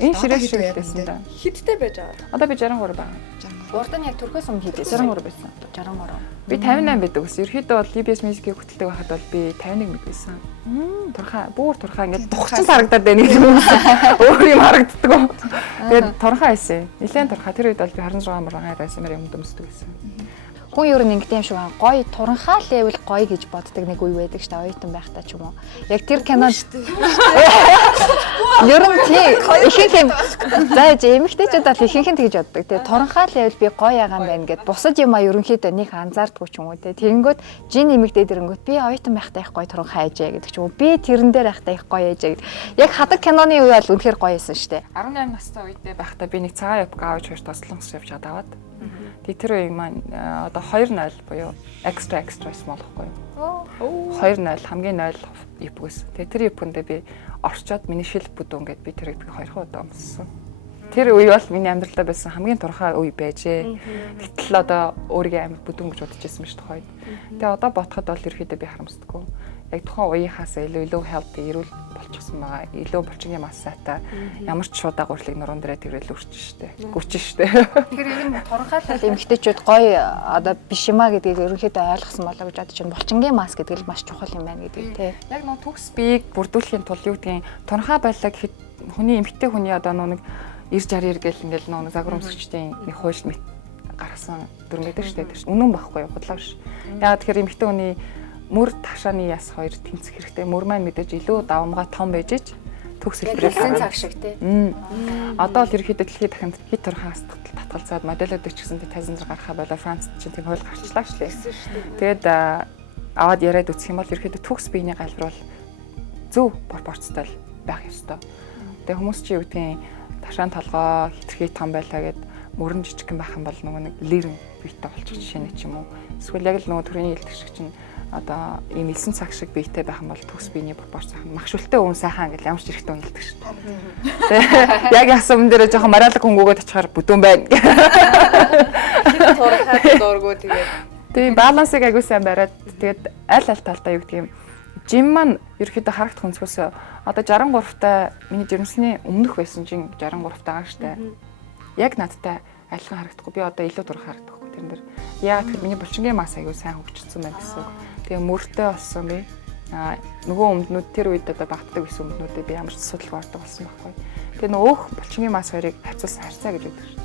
Энэ ширээ ширээдсэн да. хиттэй байж байгаа. Одоо би 63 байна. Урд нь яг төрхөөс өмнө хийдээ 63 байсан. 63. Би 58 байдаг ус. Ерөөдөө бол EBS Music-ийг хөтэлдэг байхад бол би 51 мэд байсан. Турхаа, бүр турхаа ингээд тухчин харагдаад байна гэх юм. Өөр юм харагддаг. Тэгээд турхаа байсан. Нилээн турхаа. Тэр үед бол би 26 мургаан байсан юм дөмсдөг байсан. Хүн ер нь ингэдэм шиг гоё туранхаа левел гоё гэж боддог нэг үе байдаг шүү дээ. Оюутан байхдаа ч юм уу. Яг тэр кинонд ер нь тийм ихэнх юм за эмэгтэйчүүд бол ихэнх нь тэгж боддог. Тэгээ туранхаа левел би гоё ягаан байна гэд бусад юм а ерөнхийдөө нэг анзаардгүй ч юм уу те. Тэгэнгүүт жин эмэгтэй дэрэнгүүт би оюутан байхдаа их гоё туранхаа ээжээ гэдэг ч юм уу. Би тэрэн дээр байхдаа их гоё ээжээ гэдэг. Яг хадаг киноны үе бол үнэхээр гоё байсан шүү дээ. 18 настай үедээ байхдаа би нэг цагаан явка авч хоёр тослонгос явж аваад. Тэгээ тэр үеийг маань одоо 2.0 буюу extra small гэхгүй юу. 2.0 хамгийн 0 ипгээс. Тэгээ тэр ипгэндээ би орчоод миний шил бүдүүн гэд би тэр их 2 удаа өмссөн. Тэр үе бол миний амьдралдаа байсан хамгийн турхаа үе байжээ. Гэтэл одоо өөрийгөө амар бүдүүн гэж бодож байсан шүү дээ. Тэгээ одоо бодоход бол ерөөдөө би харамсдаггүй. Яг тухайн үеийнхаас илүү healthy эрүүл болчихсон байгаа. Илүү булчингийн мас сайтай. Ямар ч шуудаа гурлыг нуруунд дээрээ тэрэл үрч штэ. Гүч штэ. Тэгэхээр энэ туранхаалал эмэгтэйчүүд гоё одоо биш юмаа гэдгийг ерөнхийдөө ойлгосон болоо гэж бодож байна. Булчингийн мас гэдэг л маш чухал юм байна гэдгийг тий. Яг нөө төгс биеийг бүрдүүлэхийн тулд юу гэдгийг туранхаа байлаа гэхэд хүний эмэгтэй хүний одоо нэг 90 60 гээл ингээл нөө загвар өмсгчдийн нэг хуульд гаргасан дүрм гэдэг штэ. Үнэн багхгүй худлаа биш. Яг тэгэхээр эмэгтэй хүний мөр ташааны яс хоёр тэнцэх хэрэгтэй. Мөр маань мэдээж илүү давмгай том байж ич төгс хэлбэрээр цаг шиг тий. Одоо л ерөөхдөө дэлхийн дахинд хит турхаа хастгал татгалзаад моделууд ч гэсэн 56 гарахаа болоо Францд чинь тийм хууль гарчлаа шлээ. Тэгээд аваад яриад үсэх юм бол ерөөхдөө төгс биений галбир бол зөв пропорцтой байх ёстой. Тэгээ хүмүүс чи юу гэдгийг ташаан толгой хитрхий том байлаа гэд мөрөн жижигхэн байх юм бол нөгөө нэг лирэн биетэй болчих жишээ нь ч юм уу. Эсвэл яг л нөгөө төрөний хэлдэг шиг чинь одоо ийм 9 цаг шиг биетэй байх юм бол төгс биений пропорц сайхан магшуултай өвн сайхан гэж ямар ч хэрэгтэй үнэлдэг шүү дээ. Яг яасан юм дээр жоохон мараалаг хөнгөөгөө очихаар бүдүүн байна. Хит турхаа дургуу тэгээд. Тийм балансыг аягүй сайн бариад тэгээд аль талдаа юу гэдэг юм. Жим маань ерөөхдөө харагдах өнцгөөс одоо 63 та миний жирэмсний өмнөх байсан чинь 63 тагаа штэ. Яг надтай айлхан харагдахгүй. Би одоо илүү дурх харагдахгүй тэрэн дээр. Яг тэгэхээр миний булчингийн мас аягүй сайн хөгжсөн байна гэсэн үг. Тэгээ мөртэй болсон би. Нөгөө өмднүүд тэр үед одоо багтдаг гэсэн өмднүүдээ би ямар ч судалгаа ордог болсон байхгүй. Тэгээ нөгөө булчингийн мас хоёрыг хацуулсан харьцаа гэж үүдэг шүү.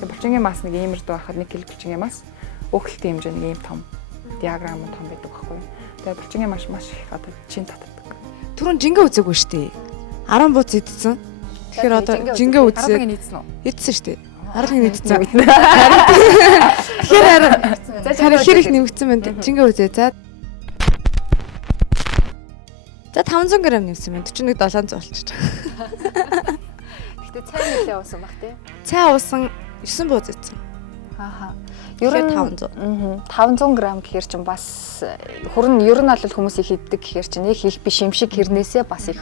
Тэгээ булчингийн мас нэг иймэрдүү байхад 1 кг булчингийн мас өөхөлтийн хэмжээ нэг ийм том диаграм том байдаг байхгүй. Тэгээ булчингийн мас маш их одоо чин татдаг. Түрүүн жингээ үзээгүй шүү дээ. 10 бууц идсэн. Тэгэхээр одоо жингээ үзээ. 10-ыг нийцсэн үү? Идсэн шүү дээ. 10-ыг идсэн. Тэгэхээр хэр их нэмэгдсэн байна. Жингээ үзээ. За 500 г нэмсэн байна. 41 700 болчихж байгаа. Гэтэ цай нэлээ уусан баг тий. Цай уусан 9 бууз идсэн. Ааха. Ер нь 500 г гэхэр чинь бас хүрн ер нь бол хүмүүс их иддэг гэхэр чинь их биш юм шиг хэрнээсээ бас их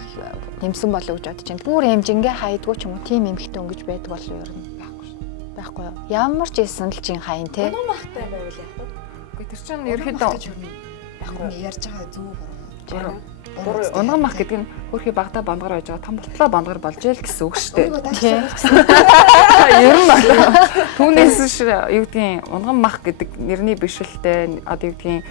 нэмсэн болов гэж бодож байна. Бүр юм жингээ хайдгүй ч юм уу тийм эмхтэн өнгөж байдаг бол ер нь байхгүй шүү. Байхгүй юу? Ямар ч ийсэн л чин хайн те. Унаа махтай байвал яах вэ? Гэхдээ тэр чинь ерөөхдөө байхгүй ярьж байгаа зөв унган мах гэдэг нь хөрхий багтаа бондгор байж байгаа том болтлоо бондгор болж ийл гэсэн үг шүү дээ. Ер нь түүнээс юу гэдгийг унган мах гэдэг нэрний бишэлтэй одоо юу гэдгийг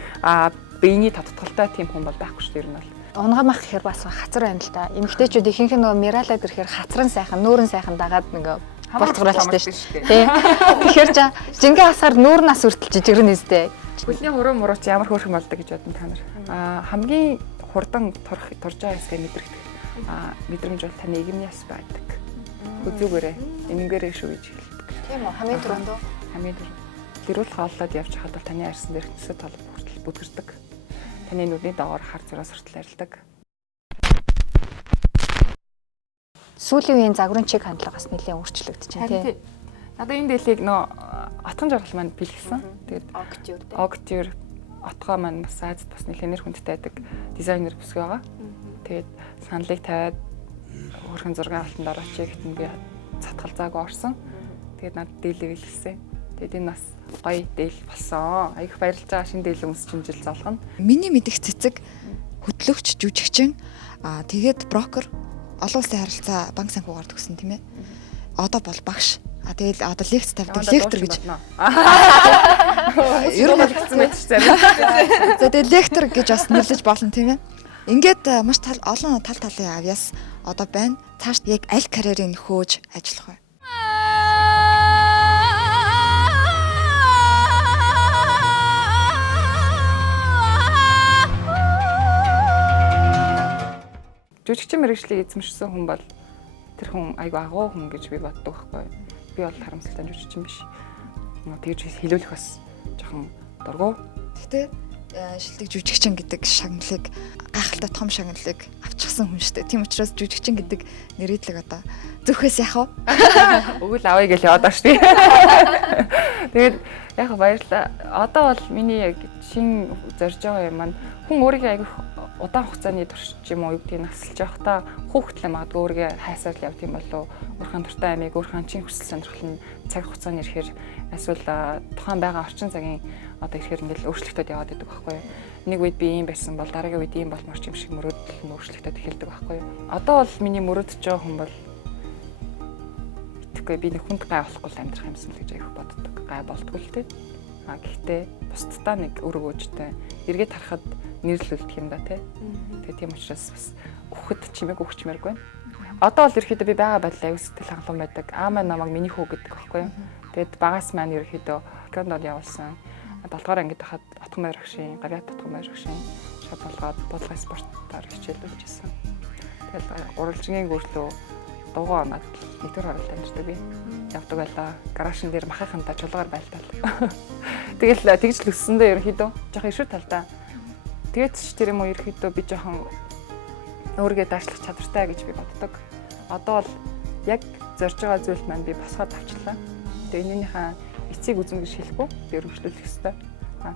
биений татгалтай тийм хүн бол байхгүй шүү дээ ер нь бол. Унган мах гэхээр бас хацар байна л да. Эмэгтэйчүүд ихэнх нь нөгөө миралаад ирэхээр хацран сайхан, нүүрэн сайхан дагаад нөгөө болцгоруулдаг шүү дээ. Тэгэхээр жингээ асаар нүүр нас хүртэл жижигэр нэстэй. Хөлний хуруу мурууч ямар хөөрхөн болдог гэж бодсон та нар. Хамгийн хурдан турж байгаа хэсгээ мэдрэгдэх. Мэдрэмж бол таны игэмний яс байдаг. Үзүүгээрээ эмгээрээ шүү гэж хэлдэг. Тийм үү? Хамгийн түрүүнд үү? Хамгийн түрүүнд. Гэрүүл хааллаад явж хахад бол таны арьсан дээр хөсөд тол хүртэл бүдгэрдэг. Таны нүдний доогоор хар зураас хүртэл арилдаг. Сүүлийн үеийн загварын чиг хандлага бас нэлээд өөрчлөгдөж байна тий. Надаа энэ дэлхийг нөө отгон жаргал маань бэлгсэн. Тэгээд Octure отгоо маань массажд бас нэлээд нэр хүндтэй байдаг дизайнер бүсгүй байгаа. Тэгээд саналыг тавиад хөрхэн зургийн алтанд орооч гэхдээ би цатгалзаагүй орсон. Тэгээд надад дийлээ хэлсэн. Тэгээд энэ бас гоё дийл болсон. Аяг баярлж байгаа шинэ дийл өмсч жил золгоно. Миний мэдих цэцэг хөтлөгч, жүжигчин, тэгээд брокер, олон улсын харилцаа банк санхугаар төгссөн тийм ээ. Одоо бол багш. Тэгэл одоо лекц тавьдаг лектор гэж. Ер нь хэлсэн байх шүү дээ. За тэгэл лектор гэж бас нэрлэж болно тийм ээ. Ингээд маш олон талын авьяас одоо байна. Цааш яг аль карьерийг нөхөөж ажиллах вэ? Жүжигчин мэргэжлийг эзэмшсэн хүн бол тэр хүн айгүй агуу хүн гэж би боддог байхгүй. Би бол харамсалтай жүжигчин биш. Тэгж хэлүүлэх бас жоохон дургу. Гэтэ шилдэг жүжигчин гэдэг шагналыг гайхалтай том шагналыг авчихсан хүн шүү дээ. Тийм учраас жүжигчин гэдэг нэрийдлэг одоо зөвхөөс яах вэ? Өгөл авъя гэж яваад байгаа шүү дээ. Тэгээд яг баярлаа. Одоо бол миний яг шин зорж байгаа юм маань хүн өөрийгөө айгүй удаан хугацааны турш юм уу юу гэдгийг насалж явахдаа хүүхдлээ магадгүй өөрийгөө хайсаар л явд юм болов өөрхөн дуртай амийг өөрхөн чин хүсэл сонирхол нь цаг хугацааны ирэхээр эсвэл тухайн байгаа орчин цагийн одоо ирэхээр ингээл өөрчлөлтөд яваад идэг байхгүй юу. Нэг үед би ийм байсан бол дараагийн үед ийм болмоор ч юм шиг мөрөөдөл өөрчлөлтөд эхэлдэг байхгүй юу. Одоо бол миний мөрөөдөж байгаа хүн бол итгэхгүй би нэг хүнд гай болохгүй л амьдрах юмсан л гэж айх боддог. Гай болтгүй л дээ. Гэхдээ бусдаа нэг өргөөжтэй эргээд харахад нэрлүүлдэг юм да тий. Тэгээ тийм учраас бас үхэхэд чимээг өгчмээргүй. Одоо бол ерөөхдөө би байгаа байдлаа аюу сэтгэл хангалуун байдаг. Маань намайг миний хүү гэдэг байхгүй юу. Тэгээд багаас маань ерөөхдөө кондор явуулсан. 7 дугаар ангид хахад отгон байр агшин, гавьяат отгон байр агшин шат болгоод бодлогын спортоор хичээлүүлж ирсэн. Тэгэл уралжгийн гүрлөө дугаа оноод нэгдүгээр харалт амьддаг би. Явдаг байлаа. Гаражин дээр махахантаа чулгаар байлтал. Тэгэл тэгж л өссөндөө ерөөхдөө жоохон ишүү талдаа. Тэгээд ч тэр юм уу ерөөхдөө би жоохон өөрийгөө даашлах чадвартай гэж би боддог. Одоо бол яг зорж байгаа зүйл маань би босгоод авчлаа. Тэгээ энэнийхээ эцийг үзэн гэж хэлэхгүй би өргөжлүүлэх ёстой.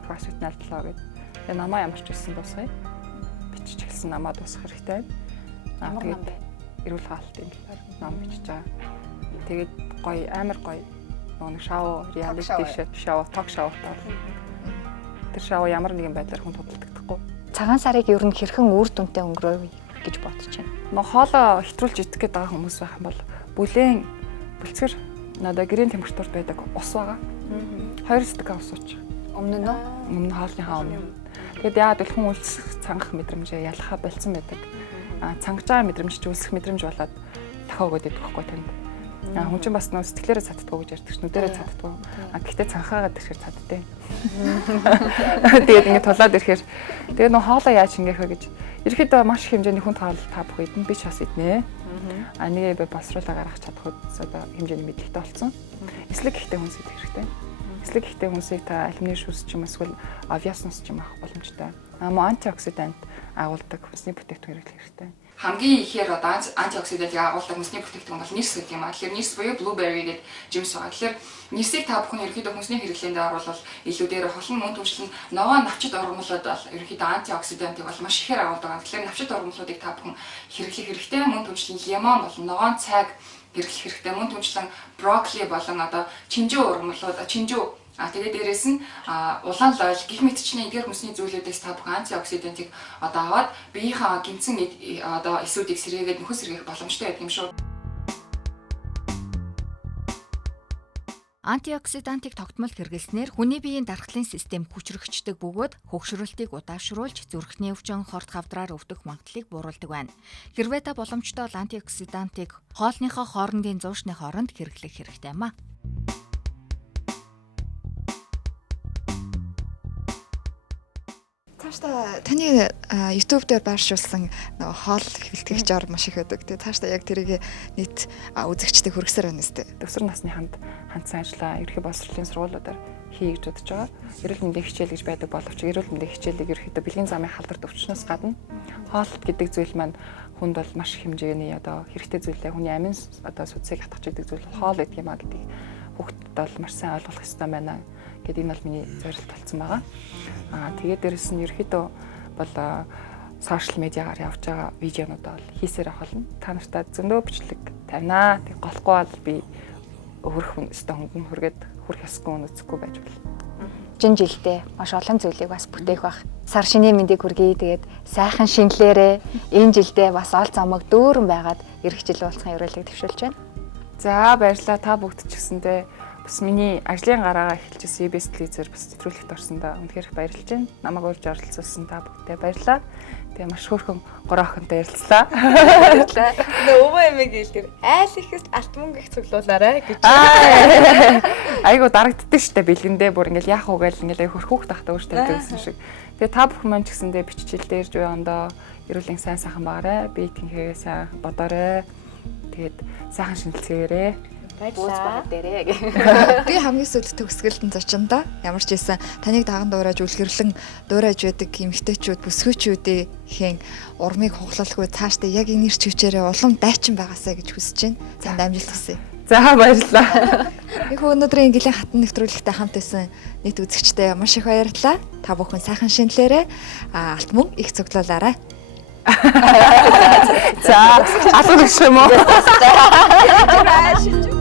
CrossFit алдлаа гэдэг. Тэгээ намаа ямар ч байсан дуусгая. Бичиж эхэлсэн намаа дуусгах хэрэгтэй. Тэгээд эрүүл хаалтын талаар ном бичиж байгаа. Тэгээд гоё амар гоё нэг шоу, реалити шоу, ток шоутай. Тэр шоу ямар нэгэн байдлаар хүн худалдагдахгүй. Цагаан сарыг ер нь хэрхэн үр дүнтэй өнгөрөөе гэж бодож байна. Нөө хоолоо хэтрүүлж идэх гээд байгаа хүмүүс байх юм бол бүлээн бүлцгэр надаа гэрийн температурт байдаг ус байгаа. 2 стакан ус ууч. Өмнө нь өмнө хоолныхаа өмнө. Тэгэд яагаад вэ хүн үлсэх цангах мэдрэмжээ ялхаа болцсон байдаг. Цангаж байгаа мэдрэмж ч үлсэх мэдрэмж болоод дахиад өгöd идэх байхгүй танд. Хүн чинь бас нөө сэтгэлээрээ цаддаггүй гэж ярьдаг ш. Нүдэрээ цаддаггүй. Гэхдээ цанхаагаад ирэхээр цаддтэй. Тэгээд ингэ тулаад ирэхээр тэгээд нөө хоолоо яаж ингээх вэ гэж ерөөхдөө маш их хэмжээний хүнд хоол та бүх идэн би ч бас иднэ. Нэгээ боловсруулаа гаргах чадхад одоо хэмжээний мэдлэгтэй болсон. Эслэг ихтэй хүнс идэх хэрэгтэй. Эслэг ихтэй хүнсийг та алюминий шүүс ч юм эсвэл авиаснос ч юм авах боломжтой. Антиоксидант агуулдаг хүнсний бүтээгдэхүүн хэрэглэх хэрэгтэй. Хамгийн ихээр одоо антиоксидантыг агуулдаг хүнсний бүтээгдэхүүн бол нэрс гэдэг юм аа. Тэгэхээр нэрс буюу blueberry гэдэг жимс байгаа. Тэгэхээр нэрсийг та бүхэн ерөнхийдөө хүнсний хэрэглээнд оруулбал илүү дээр холон мөн түншлэн ногоон навчит ургамлууд бол ерөнхийдөө антиоксидантыг бол маш ихээр агуулдаг. Тэгэхээр навчит ургамлуудыг та бүхэн хэрэглэх хэрэгтэй. Мөн түншлэн лимон болон ногоон цайг хэрэглэх хэрэгтэй. Мөн түншлэн брокколи болон одоо чинжүү ургамлууд чинжүү тэгээд дээрэс нь улаан лойл гэх мэтчний эдгээр хүнсний зүйлүүдээс та бүхэн антиоксидантыг одоо аваад биеийнхээ гинцэн одоо эсүүдийг сэргээгээд нөхөс сэргээх боломжтой байдаг юм шүү. Антиоксидантыг тогтмол хэрэглэснээр хүний биеийн дархлын систем хүчрэгчдэг бөгөөд хөгшрөлтийг удаашруулж зүрхний өвчин, хорт хавдраар өвдөх магадлалыг бууруулдаг байна. Хэрвээ та боломжтой бол антиоксидантыг хоолныхоо хоорондын зуушны хооронд хэрэглэх хэрэгтэй юм а. Цаашдаа таны YouTube дээр байршуулсан хоол бэлтгэгч ор маш их байдаг. Тэгээ цаашдаа яг тэрийг нийт үзэгчдэд хүргэсээр байна үстэй. Төгсөр насны хандсан ажлаа ерхий боловсролын сургуулиудаар хий гэж бодож байгаа. Эрүүл мэндийн хичээл гэж байдаг боловч эрүүл мэндийн хичээлийг ерөөхдөө бэлгийн замын халдварт өвчнөөс гадна хоол гэдэг зүйл маань хүнд бол маш их хэмжээний одоо хэрэгтэй зүйлээ хүний амин одоо судсыг хатгах гэдэг зүйл хоол гэдэг юм а гэдгийг хүүхдэд бол маш сайн ойлгох хэрэгтэй байна гэдэг энэ бол миний зорилт болсон байгаа. Тэгээд дээрэс нь ерөөхдөө бол сошиал медиагаар явж байгаа видеонуудаа бол хийсээр авах болно. Та нартай зөндөө бичлэг тавина. Тэг голохгүй бол би өөрөх хөнгөн хүргээд хүрх ясгүй үнэцэхгүй байж болно. Жин жилдээ маш олон зүйлийг бас бүтээх бах. Сар шинийн мэндийг хүргэе. Тэгээд сайхан шинэлээрээ энэ жилдээ бас ол замаг дүүрэн байгаад ирэх жил болцохын ерөөлийг төвшүүлж байна. За баярлалаа та бүгд ч гэсэндээ бас миний ажлын гараагаа эхэлчихсэн EBS телевизээр бас нэвтрүүлэгт орсондоо үнэхээр их баярлж байна. Намайг урьж оролцуулсан та бүгдээ баярлалаа. Тэгээ маш хөөрхөн 3 охинтой ярилцлаа. Өвөө эмээг хэлдэг. Айл ихэс алт мөнгө их цуглуулаарай гэж. Айгу дарагддсан штэ бэлгэндээ бүр ингээл яах вэ гээл ингээл хөрхүүх тахтаа өөртөө тавьсан шиг. Тэгээ та бүхэн маань ч гэсэндээ биччихэл дээрж өндөө эрүүлийн сайн сайхан байгаарай. Би тэнхээ сайн бодоорой. Тэгээд сайхан шинэлцээрээ. Баярлалаа. Би хамгийн сүүлд төгсгөлтөнд зочиндоо ямар ч байсан таныг даган дуурайж үлгэрлэн дуурайж байдаг эмэгтэйчүүд бүсгүйчүүдийн хэн урмыг хуглалгүй цаашдаа яг энэ ирч хүчээрээ улам дайчин байгаасаа гэж хүсэж байна. Занд амжилт хүсье. За баярлалаа. Их өнөөдрийн английн хатан нэвтрүүлэгтээ хамт байсан нийт үзэгчтэй маш их баярлалаа. Та бүхэн сайхан шинэлээрээ алт мөн их цуглуулаарай. За алга гэх юм уу? За шинж